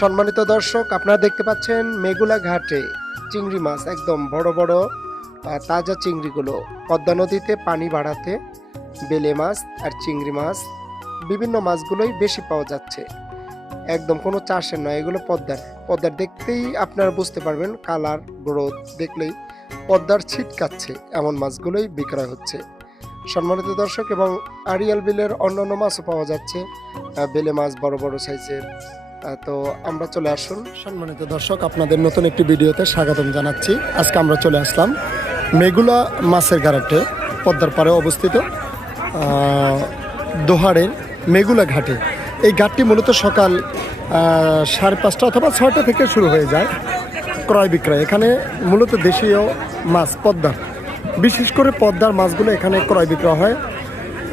সম্মানিত দর্শক, আপনারা দেখতে পাচ্ছেন মেগুলা ঘাটে চিংড়ি মাছ, একদম বড় বড় তাজা চিংড়িগুলো। পদ্মা নদীতে পানি বাড়াতে বেলে মাছ আর চিংড়ি মাছ, বিভিন্ন মাছগুলোই বেশি পাওয়া যাচ্ছে। একদম কোনো চাষের নয়, এগুলো পদ্মার। পদ্মার দেখতেই আপনারা বুঝতে পারবেন, কালার, গ্রোথ দেখলেই পদ্মার ছিটকাচ্ছে এমন মাছগুলোই বিক্রয় হচ্ছে। সম্মানিত দর্শক, এবং আরিয়াল বিলের অন্যান্য মাছও পাওয়া যাচ্ছে বেলে মাছ বড় বড় সাইজের। তো আমরা চলে আসুন। সম্মানিত দর্শক, আপনাদের নতুন একটি ভিডিওতে স্বাগতম জানাচ্ছি। আজকে আমরা চলে আসলাম মেগুলা মাছের গাড়াটে পদ্মার পাড়ে অবস্থিত দোহারের মেগুলা ঘাটে। এই ঘাটটি মূলত সকাল সাড়ে পাঁচটা অথবা ছয়টা থেকে শুরু হয়ে যায় ক্রয় বিক্রয়। এখানে মূলত দেশীয় মাছ, পদ্মার। বিশেষ করে পদ্মার মাছগুলো এখানে ক্রয় বিক্রয় হয়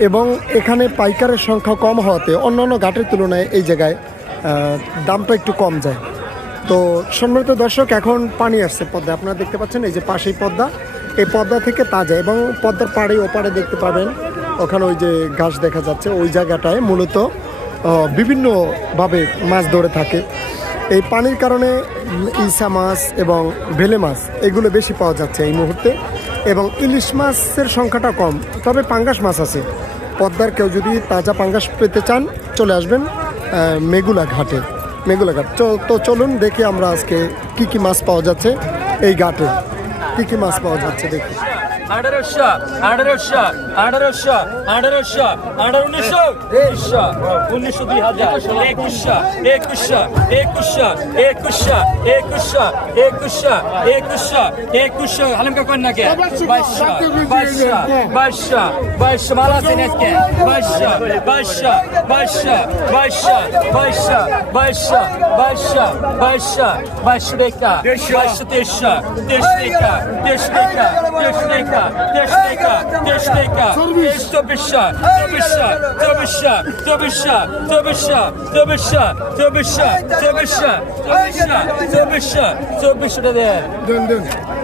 এবং এখানে পাইকারের সংখ্যা কম হওয়াতে অন্যান্য ঘাটের তুলনায় এই জায়গায় দামটা একটু কম যায়। তো সম্মানিত দর্শক, এখন পানি আসছে পদ্মা। আপনারা দেখতে পাচ্ছেন এই যে পাশেই পদ্মা। এই পদ্মা থেকে তাজা এবং পদ্মার পাড়ে ওপারে দেখতে পাবেন, ওখানে ওই যে ঘাস দেখা যাচ্ছে। ওই জায়গাটায় মূলত বিভিন্নভাবে মাছ ধরে থাকে। এই পানির কারণে ইসা মাছ এবং ভেলে মাছ, এগুলো বেশি পাওয়া যাচ্ছে এই মুহূর্তে। এবং ইলিশ মাছের সংখ্যাটা কম। তবে পাঙ্গাস মাছ আছে। পদ্মার কেউ যদি তাজা পাঙ্গাস পেতে চান, চলে আসবেন। মেগুলা ঘাটে, মেগুলা ঘাট। তো চলুন দেখি আমরা আজকে কি কি মাছ পাওয়া যাচ্ছে এই ঘাটে। কি কি মাছ পাওয়া যাচ্ছে দেখি আঠারোশো আঠারোশো আঠারোশো আঠারোশো আঠারো উনিশশো উনিশশো উনিশশো দুই হাজার একুশশো একুশশো একুশশো একুশশো একুশশো একুশশো একুশশো একুশশো হালিমকা কন্যাকে বাইশশো বাইশশো বাইশশো বাইশশো মালা আছেন আজকে বাইশশো বাইশশো বাইশশো বাইশশো বাইশশো বাইশশো বাইশশো বাইশশো বাইশশো টাকা বাইশশো তেইশশো তেইশ টাকা তেইশ টাকা তেইশ টাকা তেইশ টাকা তেইশ টাকা তেইশ চব্বিশশো চব্বিশশো চব্বিশশো চব্বিশশো চব্বিশশো চব্বিশশো চব্বিশশো চব্বিশশো চব্বিশশো চব্বিশশো চব্বিশশো দেন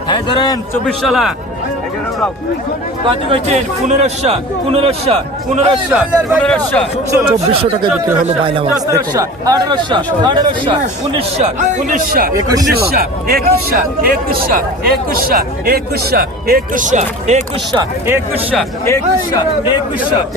হ্যাঁ ধরেন চব্বিশ সালা চব্বিশশো টাকায় বিক্রি হলো বাইলা মাছ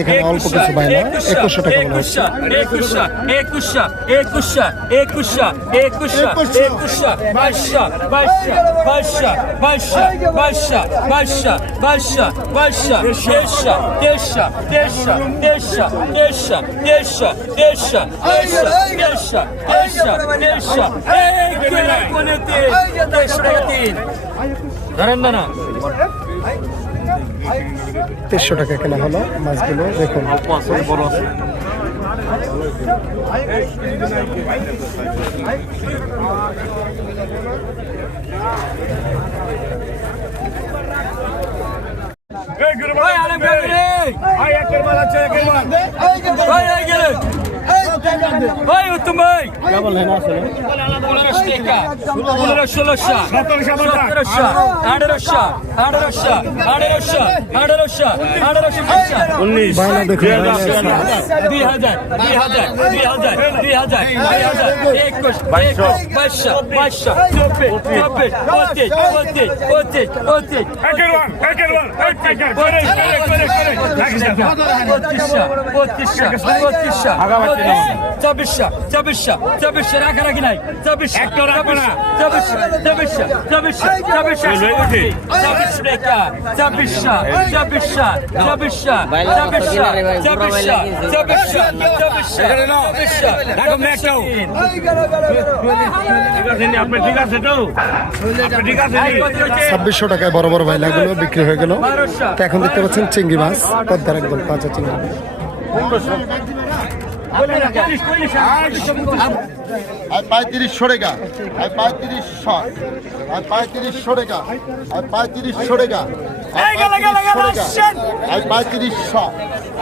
এখানে অল্প কিছু বাইলা একুশশো টাকা বলা হচ্ছে। একুশশো একুশশো একুশশো একুশশো একুশশো বাইশশো বাইশশো বাইশশো বাইশশো বাইশশো তেইশশো তেইশশো তেইশশো তেইশশো তেইশশো তেইশশো তেইশশো তেইশশো তেইশশো তেইশশো তেইশশো এই কোনে কোনে তিন তেইশশো টাকা তিন ধরেন না না তেইশশো টাকা কেনা হলো মাছগুলো দেখুন Hey, Gürman'a. Hey, Alem Gürman'a. Hey, Gürman'a. Hey, Gürman'a. Hey, Gürman'a. ভাই উত্তম ভাই ষোলোশো সতেরোশো আঠারোশো আঠারোশো আঠারোশো আঠারোশো আঠারোশো উনিশ দুই হাজার দুই হাজার দুই হাজার দুই হাজার দুই হাজার একুশ একুশ বাইশশো বাইশশো চব্বিশ চব্বিশ পঁচিশ পঁচিশ পঁচিশ পঁচিশ পঁচিশশো পঁচিশশো পঁচিশশো চব্বিশশো চব্বিশশো চব্বিশশো রাখা রাখি নাই চব্বিশশো চব্বিশশো চব্বিশশো চব্বিশশো চব্বিশশো। চব্বিশ টাকা চব্বিশশো চব্বিশশো চব্বিশশো চব্বিশশো চব্বিশশো চব্বিশশো চব্বিশশো চব্বিশশো আপনি ঠিক আছে তো আপনি ঠিক আছে নি? ছাব্বিশশো টাকায় বড় বড় বাইলাগুলো বিক্রি হয়ে গেল। এখন দেখতে পাচ্ছেন চিংড়ি মাছ পদ্মার একদম তাজা চিংড়ি। মাছ। আর পঁয়ত্রিশশো টাকা আর পঁয়ত্রিশশো আর পঁয়ত্রিশশো টাকা আর পঁয়ত্রিশশো টাকা আর পঁয়ত্রিশশো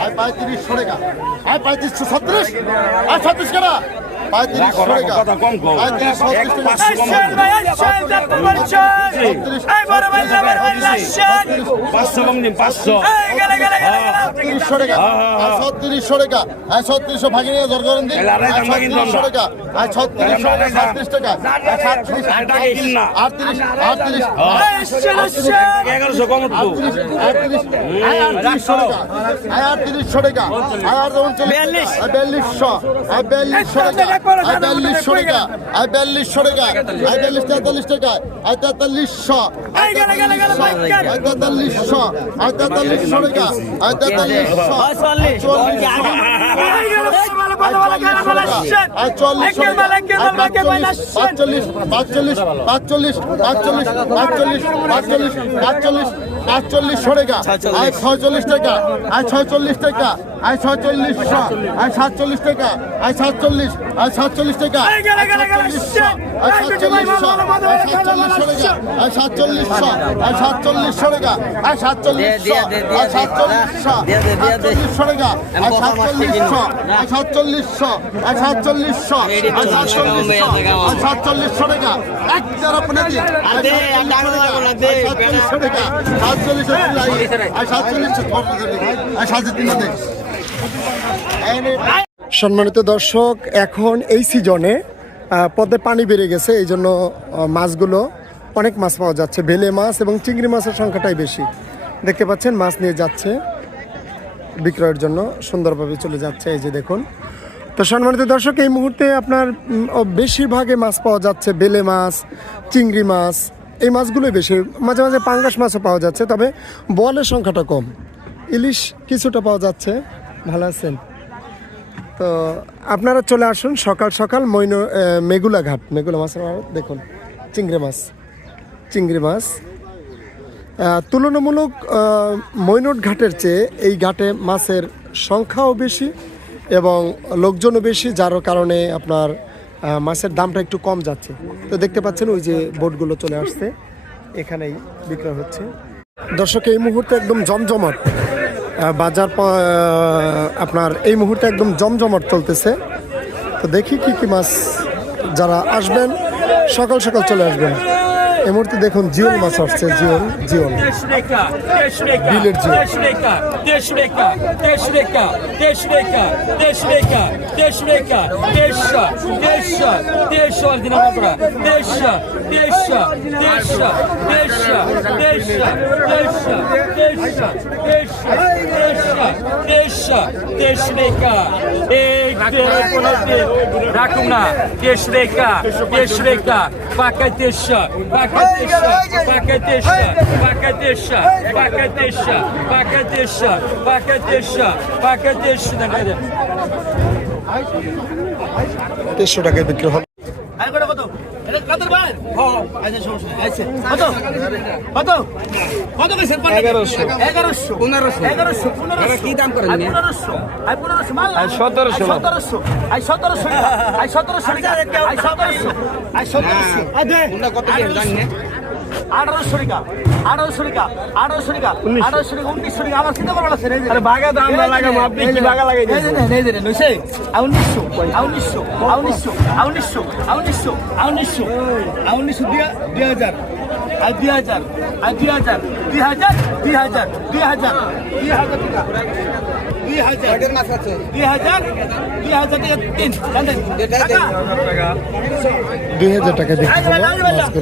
আর পঁয়ত্রিশশো টাকা আর পঁয়ত্রিশশো ছত্রিশ আর ছত্রিশ কেনা হ্যাঁ, ছত্রিশশো টাকা। ছত্রিশশো ভাগে নিয়ে দর করেন দিন। ছত্রিশশো টাকা। ছত্রিশশো সাতত্রিশ টাকা। সাতত্রিশ আটত্রিশ আটত্রিশ আটত্রিশশো কম আটত্রিশশো টাকা। আটত্রিশশো টাকা। আর বিয়াল্লিশশো বিয়াল্লিশশো টাকা। আয়তাল্লিশশো টাকা আয়তাল্লিশশো টাকা আয়তাল্লিশ তেতাল্লিশ। টাকা আয়তাল্লিশশো আয়তাল্লিশশো আয়তাল্লিশশো টাকা আয়তাল্লিশশো পাঁচচল্লিশ পাঁচচল্লিশ পাঁচচল্লিশ পাঁচচল্লিশ পাঁচচল্লিশ পাঁচচল্লিশ পাঁচচল্লিশ পাঁচচল্লিশ টাকা আয় ছয়চল্লিশ টাকা। আয় ছয়চল্লিশ টাকা। আয় ছয়চল্লিশশো আয় সাতচল্লিশ টাকা। আয় সাতচল্লিশ। আয় সাতচল্লিশ টাকা। আর সাতচল্লিশশো সাতচল্লিশশো আর সাতচল্লিশশো আর সাতচল্লিশশো সাতচল্লিশশো আর আর সাতচল্লিশশো আর সাতচল্লিশশো আর আর সাতচল্লিশশো সাতচল্লিশশো টাকা আর আর সম্মানিত দর্শক, এখন এই সিজনে পদ্মে পানি বেড়ে গেছে, এই জন্য মাছগুলো অনেক মাছ পাওয়া যাচ্ছে। বেলে মাছ এবং চিংড়ি মাছের সংখ্যাটাই বেশি। দেখতে পাচ্ছেন, মাছ নিয়ে যাচ্ছে। বিক্রয়ের জন্য সুন্দরভাবে চলে যাচ্ছে, এই যে দেখুন। তো সম্মানিত দর্শক, এই মুহূর্তে আপনার বেশিরভাগে মাছ পাওয়া যাচ্ছে, বেলে মাছ, চিংড়ি মাছ, এই মাছগুলোই বেশি। মাঝে মাঝে পাঙ্গাস মাছও পাওয়া যাচ্ছে, তবে বলের সংখ্যাটা কম। ইলিশ কিছুটা পাওয়া যাচ্ছে। ভালো আছেন? তো আপনারা চলে আসুন সকাল সকাল আহ, মেগুলা ঘাট। মেগুলা মাছের দেখুন চিংড়ি মাছ চিংড়ি মাছ। তুলনামূলক মৈনট ঘাটের চেয়ে এই ঘাটে মাছের সংখ্যাও বেশি এবং লোকজনও বেশি যার কারণে আপনার মাছের দামটা একটু কম যাচ্ছে। তো দেখতে পাচ্ছেন ওই যে বোটগুলো চলে আসছে এখানেই বিক্রয় হচ্ছে। দর্শক এই মুহূর্তে একদম জমজমাট। বাজার আপনার এই মুহূর্তে একদম জমজমাট চলতেছে। তো দেখি কি কি মাছ যারা আসবেন, সকাল সকাল চলে আসবেন। এই মুহূর্তে দেখুন জিওল মাছ আসছে জিওল জিওল বিলের জিওল রাখুন না দেশ রেখা দেশ রেখা পাকা তেসা পাকা Pakatesha, Pakatesha, Pakatesha, Pakatesha, Pakatesha, Pakatesha, Pakatesha, টাকায় বিক্রি হবে এটা কাদের ভাই হ্যাঁ, হ্যাঁ, আচ্ছা সমস্যা আচ্ছা। কত? কত? কত কইছেন 1100 1100 1500 1100 1500 কি দাম করেন 1500 আই 1500 মাল আই 1700 আই 1700 আই 1700 আই 1700 আচ্ছা, আচ্ছা, আই 1700 আই 1700 আচ্ছা, আই দে কত জানেন? না আঠারোশো টাকা আঠারোশো টাকা আঠারোশো টাকা আঠারোশো টাকা উনিশশো টাকা। আমার চিন্তা করব আরে বাগা দাম লাগাবো আপনি কি বাগা লাগাই উনিশশো উনিশশো উনিশশো উনিশশো উনিশশো উনিশশো উনিশশো দুই হাজার। আর দুই হাজার আর দুই হাজার দুই হাজার দুই হাজার দুই হাজার দুই হাজার টাকা। দুই হাজার দুই হাজার দুই হাজার টাকা তিন। জানেন? দুই হাজার টাকা। বিক্রি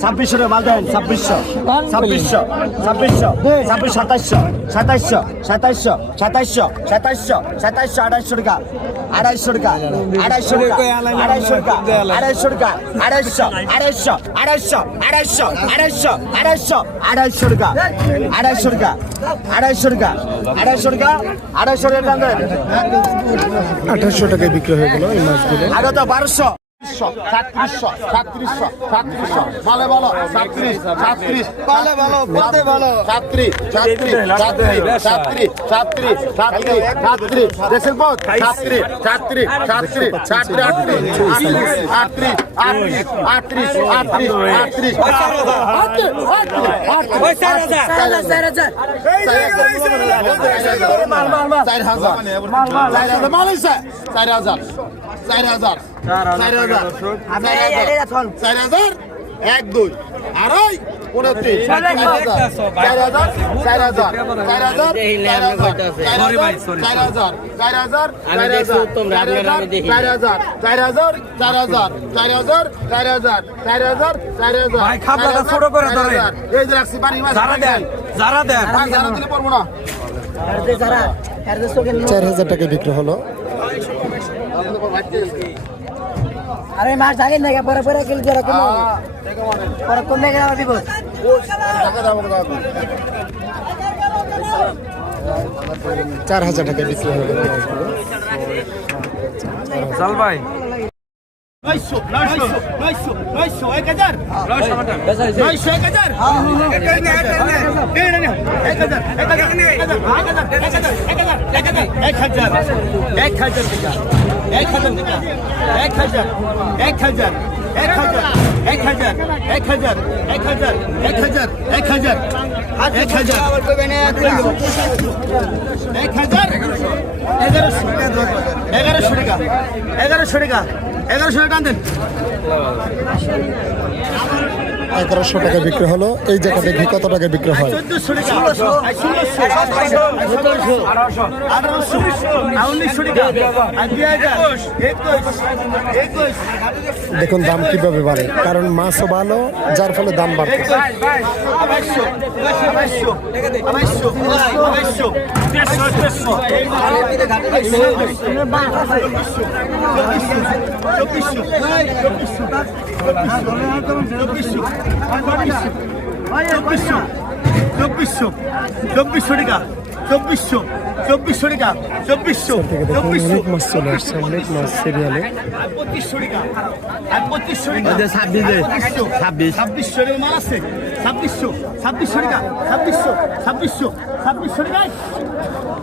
ছাব্বিশশো টাকা মাল দেন ছাব্বিশশো। ছাব্বিশশো ছাব্বিশশো ছাব্বিশ সাতাইশশো সাতাইশশো সাতাইশশো সাতাইশশো সাতাইশশো সাতাইশশো আড়াইশো টাকা আড়াইশো টাকা আড়াইশো টাকা আড়াইশো টাকা আড়াইশো টাকা আড়াইশো আড়াইশো আড়াইশো আড়াইশো আড়াইশো আড়াইশো আড়াইশো টাকা আড়াইশো টাকা আড়াইশো টাকা আড়াইশো টাকা আড়াইশো টাকা আঠাশশো টাকায় বিক্রি হয়ে গেল এই মাছগুলো। বারোশো। চার হাজার চার হাজার চার হাজার চার হাজার চার হাজার এক দুই আড়াই উনত্রিশ চার হাজার চার হাজার চার হাজার চার হাজার চার হাজার চার হাজার চার হাজার চার হাজার চার হাজার চার হাজার চার হাজার চার হাজার চার চার ছোট করে ধরেন। এই যে রাখছি বাড়ি যারা দেন যারা দেন যারা দিলে পারব না চার হাজার টাকায় বিক্রি হলো আরে মাছ থাকে না পরে পরে কিল করে কমে পরে কমে গেলে আমার বিপদ চার হাজার টাকায় বিক্রি হয়ে গেল চল ভাই। নয়শো নয়শো নয়শো নয়শো এক হাজার। নয়শো এক হাজার এক হাজার এক হাজার এক হাজার এক হাজার। এক হাজার এক হাজার এক হাজার এক হাজার এক হাজার টাকা এক হাজার টাকা এক হাজার এক হাজার এক হাজার এক হাজার এক হাজার এক হাজার এক হাজার এক হাজার এক হাজার এক হাজার এগারোশো এগারোশো টাকা এগারোশো টাকা এগারোশো টাকা আনতেন এগারোশো টাকা বিক্রি হলো। এই জায়গা দেখি কত টাকা বিক্রি হয়? দেখুন, দাম কীভাবে বাড়ে? কারণ মাছও ভালো, যার ফলে দাম বাড়ছে। চব্বিশশো চব্বিশশো টাকা চব্বিশশো চব্বিশশো টাকা চব্বিশশো চব্বিশশো। অনেক মাছ চলে আসছে অনেক মাছ সিরিয়ালে পঁচিশশো টাকা আর পঁচিশশো টাকা ছাব্বিশ ছাব্বিশ। ছাব্বিশশো টাকা মাল আছে। ছাব্বিশশো ছাব্বিশশো টাকা ছাব্বিশশো ছাব্বিশশো ছাব্বিশশো টাকা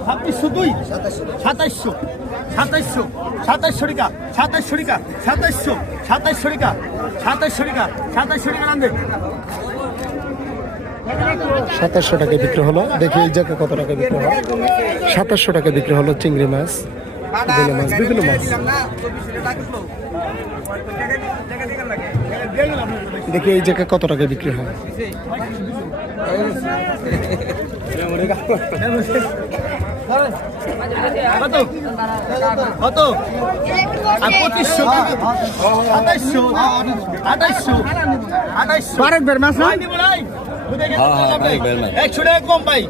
ছাব্বিশশো দুই সাতাইশশো সাতাইশশো সাতাইশশো টাকা সাতাইশশো টাকা সাতাইশশো সাতাইশশো টাকা সাতাইশশো টাকা সাতাইশশো টাকা রান্ধে সাতাশশো টাকায় বিক্রি হলো। দেখি এই জায়গায় কত টাকা বিক্রি হয় সাতাশশো টাকা বিক্রি হলো চিংড়ি মাছ বেলে মাছ বিভিন্ন মাছ। দেখি এই জায়গায় কত টাকা বিক্রি হয়। কত পঁচিশশো সাতাইশশো আঠাইশশো আঠাইশশো বের মাছ একশো টাকা কম পাই।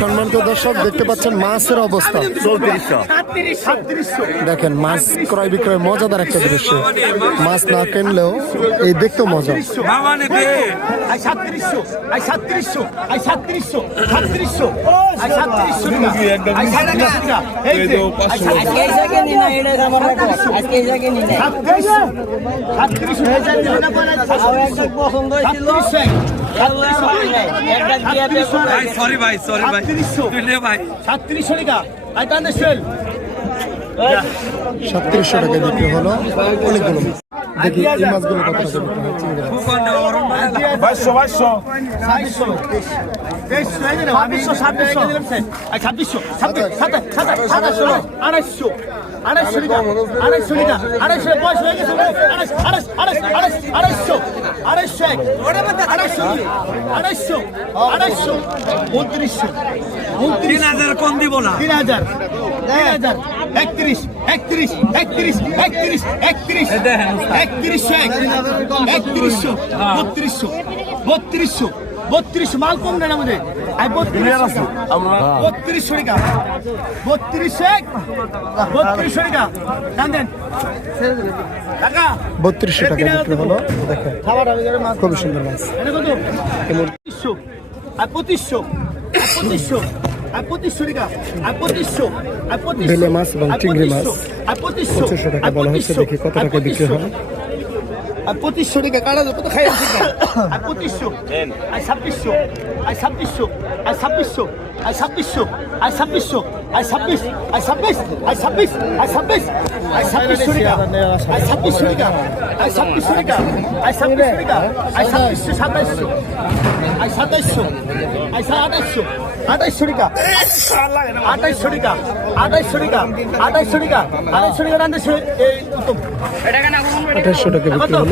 সম্মান দর্শক দেখতে পাচ্ছেন মাছের অবস্থা। দেখেন মাছ ক্রয় বিক্রয় মজাদার একটা দৃশ্য। মাছ না কিনলেও এই দেখতেও মজা। সাতত্রিশশো সরি ভাই সরি ভাই ভাই সাতত্রিশশো টাকা ভাই তাদের সেল সাতত্রিশশো টাকা বিক্রি হলো অনেকগুলো দেখি এই মাছগুলো কত টাকা বিক্রি হচ্ছে বাইশশো বাইশশো ছাব্বিশশো ছাব্বিশশো। ছাব্বিশশো ছাব্বিশ সাতাশ সাতাশ সাতাশশো আড়াইশো আড়াইশো টাকা আড়াইশো টাকা আড়াইশো বয়স হয়ে গেছে আড়াইশ আড়াইশ আড়াইশ আড়াইশ আড়াইশো আড়াইশো উনত্রিশশো তিন হাজার কম দিব না। তিন হাজার তিন হাজার একত্রিশ একত্রিশ একত্রিশ একত্রিশ একত্রিশ একত্রিশশো এক একত্রিশশো বত্রিশশো বত্রিশশো বত্রিশশো মাল কম নেন আমাদের। বত্রিশশো বত্রিশশো টাকা বত্রিশশো এক বত্রিশশো টাকা টান দেন। টাকা বত্রিশশো টাকা বিক্রি হলো। দেখেন। খুবই সুন্দর মাছ। এটা পঁচিশশো। আর পঁচিশশো। আর পঁচিশশো। আর পঁচিশশো টাকা আর পঁচিশশো। আর পঁচিশশো। বেলে মাছ এবং চিংড়ি মাছ। পঁচিশশো। টাকা বলা হচ্ছে, দেখি কত টাকা বিক্রি হয়। আর পঁচিশশো টাকা কাটা কত খাই আর পঁচিশশো আর ছাব্বিশশো আর ছাব্বিশশো আর ছাব্বিশশো আর ছাব্বিশশো আর ছাব্বিশশো আর ছাব্বিশ আর ছাব্বিশ আর ছাব্বিশ আর ছাব্বিশ আর ছাব্বিশশো টাকা আর ছাব্বিশশো টাকা আর ছাব্বিশশো টাকা আর ছাব্বিশশো টাকা আর ছাব্বিশশো সাতাইশশো আর সাতাইশশো আর আঠাইশশো আঠাইশশো টাকা আঠাইশশো টাকা আঠাইশশো টাকা আঠাইশশো টাকা আঠাইশশো টাকা উত্তম টাকা বিক্রি হলো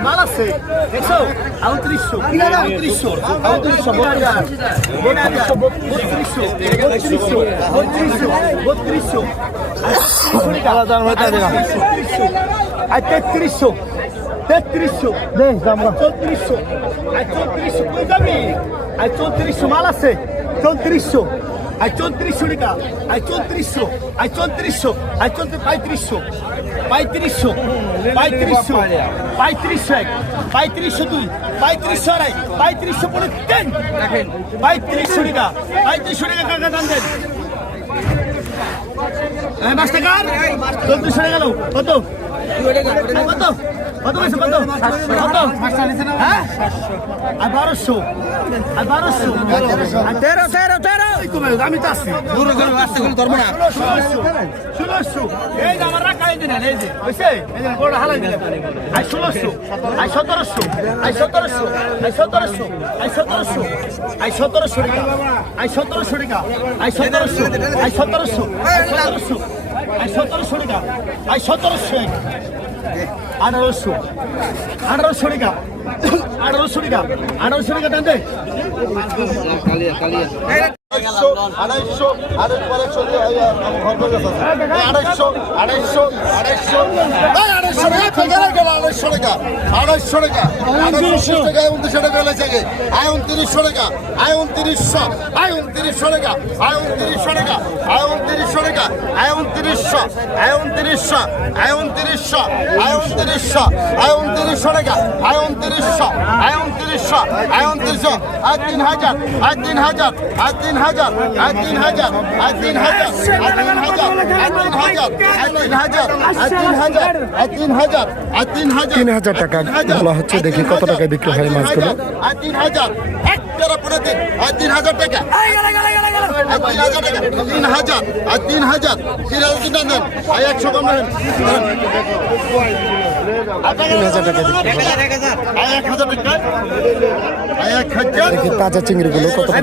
মাল আছে দেখছ আউত্রিশশো আউত্রিশশো আউত্রিশশো বত্রিশশো বত্রিশশো বত্রিশশো বত্রিশশো বত্রিশশো আর তেত্রিশশো তেত্রিশশো চৌত্রিশশো আর চৌত্রিশশো কই যাবি আর চৌত্রিশশো মাল আছে চৌত্রিশশো আর চৌত্রিশশো টাকা। আর চৌত্রিশশো আর চৌত্রিশশো আর চৌত্রিশ পঁয়ত্রিশশো পঁয়ত্রিশশো পঁয়ত্রিশশো পঁয়ত্রিশশো এক পঁয়ত্রিশশো দুই পঁয়ত্রিশশো আড়াই পঁয়ত্রিশশো পনেরো তিন পঁয়ত্রিশশো টাকা পঁয়ত্রিশশো টাকা কাকা দাম দেন? এই পাঁচ টাকার চৌত্রিশশো টাকা গেল কত? কত? কত পয়সা কত? কত? হ্যাঁ? আর বারোশো। আর বারোশো। আর তেরো তেরো তেরো। আমি তো আসছি দূরে করে আসতে কোনো ধর্ম না। ষোলোশো। এই যে আমার রাখা এই দিলেন এই যে। বুঝছে এই যে গোড়া হালাই দিলেন আই ষোলোশো। আই সতেরোশো। আই সতেরোশো। আই সতেরোশো। আই সতেরোশো। আই সতেরোশো টাকা। আই সতেরোশো টাকা। আই সতেরোশো। আই সতেরোশো। আই সতেরোশো। আই সতেরোশো টাকা। আই সতেরোশো আঠারোশো আঠারোশো টাকা আঠারোশো টাকা আঠারোশো টাকা টান দে আড়াইশো আড়াইশো আড়াইশো আড়াইশো আড়াইশো আড়াইশো আড়াইশো টাকা ফেলে গেল আড়াইশো টাকা আড়াইশো টাকা আড়াইশো টাকা উনত্রিশশো টাকা লেগেছে আয় উনত্রিশশো টাকা আয় উনত্রিশশো আয় উনত্রিশশো টাকা আয় উনত্রিশশো টাকা আয় উনত্রিশশো টাকা আয় উনত্রিশশো আয় উনত্রিশশো আয় উনত্রিশশো আয় উনত্রিশশো আয় উনত্রিশশো টাকা আয় উনত্রিশশো আয় উনত্রিশশো আয় উনত্রিশশো আয় তিন হাজার আয় তিন হাজার আয় তিন হাজার আয় তিন হাজার আয় তিন হাজার আয় তিন হাজার আয় তিন হাজার আয় তিন হাজার আয় তিন হাজার আয় তিন হাজার তিন হাজার তিন হাজার টাকা বলা হচ্ছে দেখি কত টাকায় বিক্রি হয় মাছগুলো। তিন হাজার তিন হাজার টাকা। আয় তিন হাজার টাকা তিন হাজার তিন হাজার একশো কম দেখি তাজা চিংড়িগুলো কত হয়।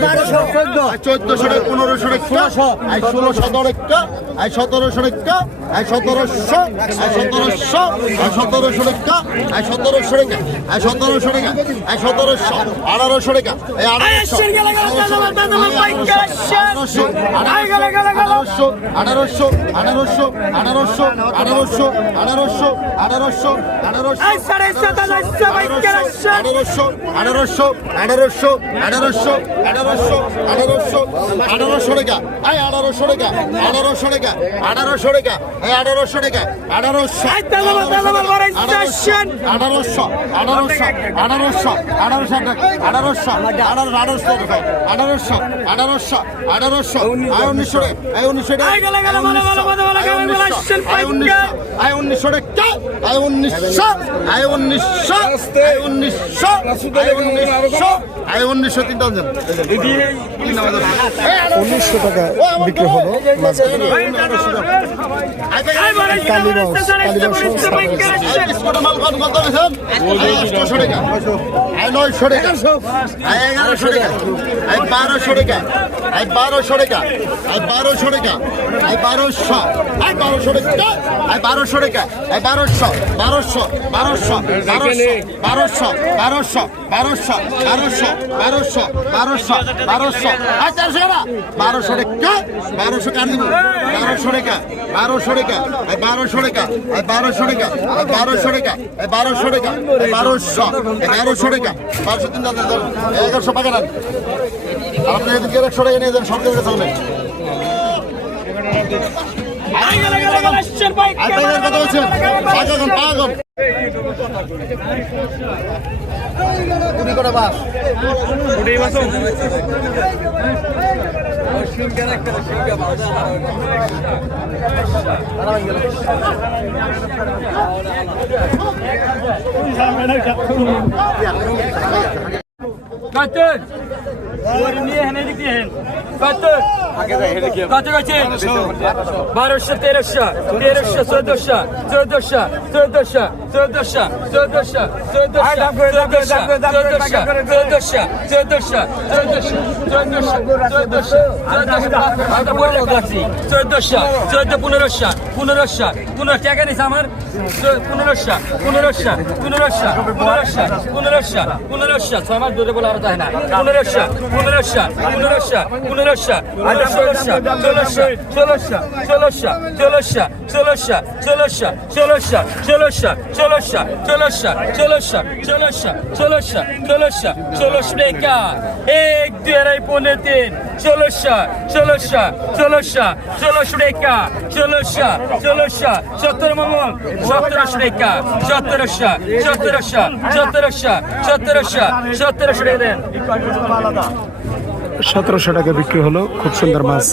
চোদ্দশো পনেরোশো টাকা আয় ষোলোশো টাকা আয় সতেরোশো টাকা আয় সতেরোশো আয় সতেরোশো আয় সতেরোশো টাকা আয় সতেরোশো টাকা আয় সতেরোশো টাকা আয় সতেরোশো আঠারোশো টাকা এই আঠারোশো আঠারোশো আঠারোশো আঠারোশো আঠারোশো আঠারোশো আঠারোশো আঠারোশো আঠারোশো Hello. আঠারোশো আঠারোশো আঠারোশো আঠারোশো আঠারোশো আঠারোশো টাকা আয় আঠারোশো টাকা আঠারোশো টাকা আঠারোশো টাকা আঠারোশো টাকা আঠারোশো আঠারোশো আঠারোশো আঠারোশো আঠারোশো আঠারোশো টাকা আঠারোশো আঠারো আঠারোশো আঠারোশো আঠারোশো আঠারোশো আয় উনিশশো আয় উনিশশো আয় উনিশশো আয় উনিশশো টাকা আয় উনিশশো আয় উনিশশো আয় উনিশশো আয় উনিশশো আয় উনিশশো তিনটা দেন উনিশশো টাকা বিক্রি হলো মাছগুলো কালীগঞ্জ কালীগঞ্জ মাল কত কত বেছেন আটশোশো টাকা আয় নয়শো টাকা আয় এগারোশো টাকা আয় বারোশো টাকা আয় বারোশো টাকা আয় বারোশো টাকা আয় বারোশো আয় বারোশো টাকা আয় বারোশো টাকা আয় বারোশো বারোশো বারোশো বারোশো বারোশো বারোশো বারোশো বারোশো বারোশো বারোশো বারোশো আয় চারশো টাকা বারোশো টাকা বারোশো কার দিব বারোশো টাকা বারোশো টাকা আয় বারোশো টাকা আয় বারোশো টাকা আয় বারোশো টাকা আয় বারোশো টাকা আয় বারোশো বারোশো টাকা বারোশো তিন এগারোশো টাকা নেন আপনি এদিকে একশো টাকা নিয়ে যান সরকারের কাছে অনেক আর কথা বলছেন পাগন কুড়ি করে বাস? কাতর ওর নিয়ে হেনে দিকে হেন। কাতর কত গেছে বারোশো তেরোশো তেরোশো চোদ্দশো চোদ্দশো চোদ্দশো চোদ্দশো চোদ্দশো চোদ্দশো চোদ্দশো চোদ্দশো চোদ্দশো চোদ্দশো চোদ্দশো চোদ্দ পনেরোশো পনেরোশো পনেরো টাকা নিছে আমার? পনেরোশো পনেরোশো পনেরোশো পনেরোশো পনেরোশো পনেরোশো। ছয় মাস ধরে বলে আর তাই না। পনেরোশো পনেরোশো পনেরোশো পনেরোশো আঠারো ষোলোশো ষোলোশো ষোলোশো ষোলোশো ষোলোশো ষোলোশো ষোলোশো ষোলোশো ষোলোশো ষোলোশো ষোলোশো ষোলোশো ষোলোশো ষোলোশো ষোলোশো ষোলোশো টাকা এক দুই আড়াই পনেরো তিন ষোলোশো ষোলোশো ষোলোশো ষোলোশো টাকা ষোলোশো ষোলোশো সত্তর মামল সতেরোশো টাকা সতেরোশো সতেরোশো সতেরোশো সতেরোশো সতেরোশো টাকা দেন সতেরোশো টাকা বিক্রি হলো। খুব সুন্দর মাছ।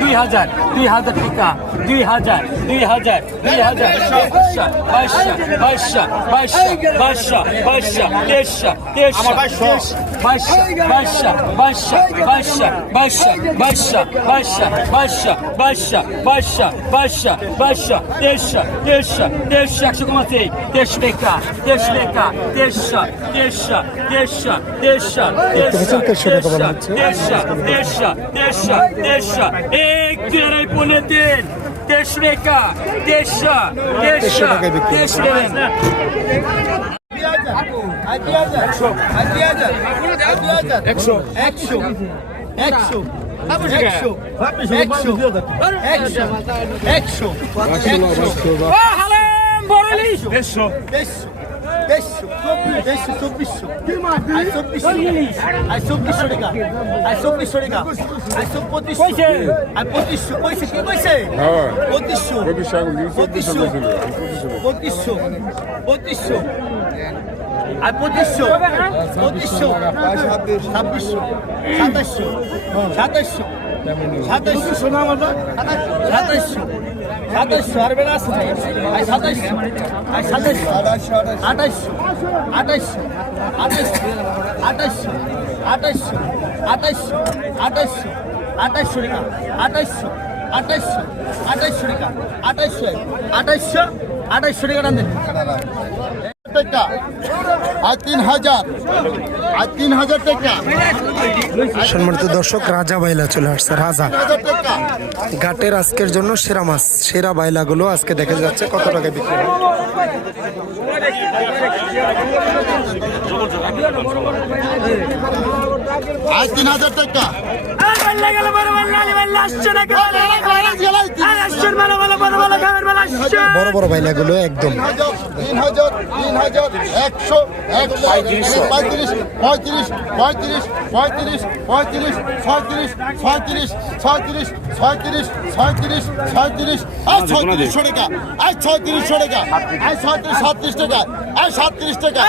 দুই হাজার দুই হাজার টিকা দুই হাজার দুই হাজার দুই হাজার একুশশো বাইশশো বাইশশো বাইশশো বাইশশো বাইশশো তেইশশো তেইশশো বাইশশো বাইশশো বাইশশো বাইশশো বাইশশো বাইশশো বাইশশো বাইশশো বাইশশো বাইশশো বাইশশো তেইশশো তেইশশো তেইশশো একশো কমাতে তেইশ টাকা তেইশ টাকা তেইশশো তেইশশো তেইশশো তেইশশো তেইশশো তেইশশো তেইশশো তেইশশো তেইশশো এক দুই আড়াই পনেরো তিন তেইশ টাকা তেইশশো তেইশশো তেইশ টাকা একশো একশো একশো একশো একশো একশো একশো দেড়শো দেড়শো দেড়শো দেড়শো চব্বিশশো আই চব্বিশশো আই চব্বিশশো টাকা আই চব্বিশশো টাকা আই সব পঁচিশশো আই পঁচিশশো কইছে কি কইছে পঁচিশশো পঁচিশশো পঁচিশশো পঁচিশশো আর পঁচিশশো। পঁচিশশো। ছাব্বিশশো। সাতাশশো। সাতাশশো। সাতাশশো। সাতাশশো। সাতাশশো। আর বেলা আছে আর সাতাশশো। আর সাতাশশো। আঠাশশো আঠাশশো। আঠাশশো। আঠাশশো। আঠাশশো। আঠাশশো। আঠাশশো। আঠাশশো। টাকা। আঠাশশো। আঠাশশো। আঠাশশো টাকা। আঠাশশো। আঠাশশো। আঠাশশো টাকা টান টাকা। আর তিন হাজার। আর তিন হাজার টাকা। সম্মানিত দর্শক রাজা বাইলা চলে আসছে রাজা। ঘাটের আজকের জন্য সেরা মাছ সেরা বাইলাগুলো আজকে দেখা যাচ্ছে কত টাকা বিক্রি। আর তিন হাজার টাকা। বড় বড় বাইলাগুলো একদম। তিন হাজার তিন হাজার একশো একশো। পঁয়ত্রিশ পঁয়ত্রিশ পঁয়ত্রিশ পঁয়ত্রিশ পঁয়ত্রিশ ছয়ত্রিশ ছয়ত্রিশ ছয়ত্রিশ ছয়ত্রিশ ছয়ত্রিশ ছয়ত্রিশ। আর ছয়ত্রিশশো টাকা আর ছয়ত্রিশশো টাকা আর ছয়ত্রিশ সাতত্রিশ টাকা আর সাতত্রিশ টাকা।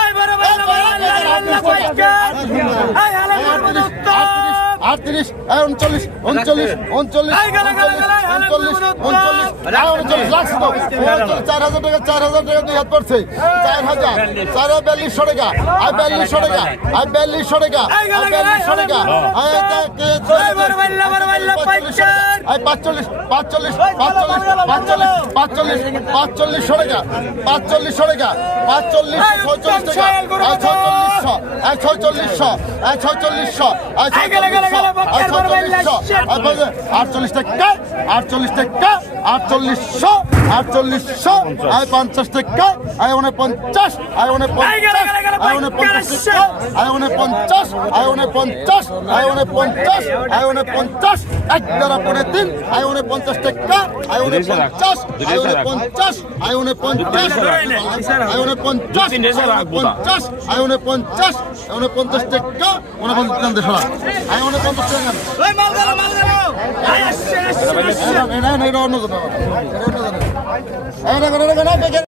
আটত্রিশ উনচল্লিশ উনচল্লিশ উনচল্লিশ উনচল্লিশ উনচল্লিশ উনচল্লিশ লাগছে তো চার হাজার টাকা চার হাজার টাকা দুই হাত পড়ছে চার হাজার চার হাজার বিয়াল্লিশশো টাকা আর বিয়াল্লিশশো টাকা আর বিয়াল্লিশশো টাকা আর বিয়াল্লিশশো টাকা পাঁচচল্লিশ পাঁচচল্লিশ পাঁচচল্লিশ পাঁচচল্লিশ পাঁচচল্লিশ পাঁচচল্লিশশো টাকা পাঁচচল্লিশশো টাকা পাঁচচল্লিশ ছয়চল্লিশ টাকা ছয়চল্লিশশো ছয়চল্লিশশো ছয়চল্লিশশো ছয়চল্লিশশো আটচল্লিশ টাকা আটচল্লিশ টাকা আটচল্লিশশো আটচল্লিশশো আর পঞ্চাশ টাকা আর উনে পঞ্চাশ আর উনে পঞ্চাশ আর উনে পঞ্চাশ টাকা আর উনে পঞ্চাশ আর উনে পঞ্চাশ আর উনে পঞ্চাশ আর উনে পঞ্চাশ এক দ্বারা পনেরো তিন আর উনে পঞ্চাশ টাকা আর উনে পঞ্চাশ আর উনে পঞ্চাশ আর উনে পঞ্চাশ আর উনে পঞ্চাশ পঞ্চাশ আর উনে পঞ্চাশ আর উনে পঞ্চাশ টাকা উনে পঞ্চাশ পঞ্চাশ টাকা এটা অন্য কথা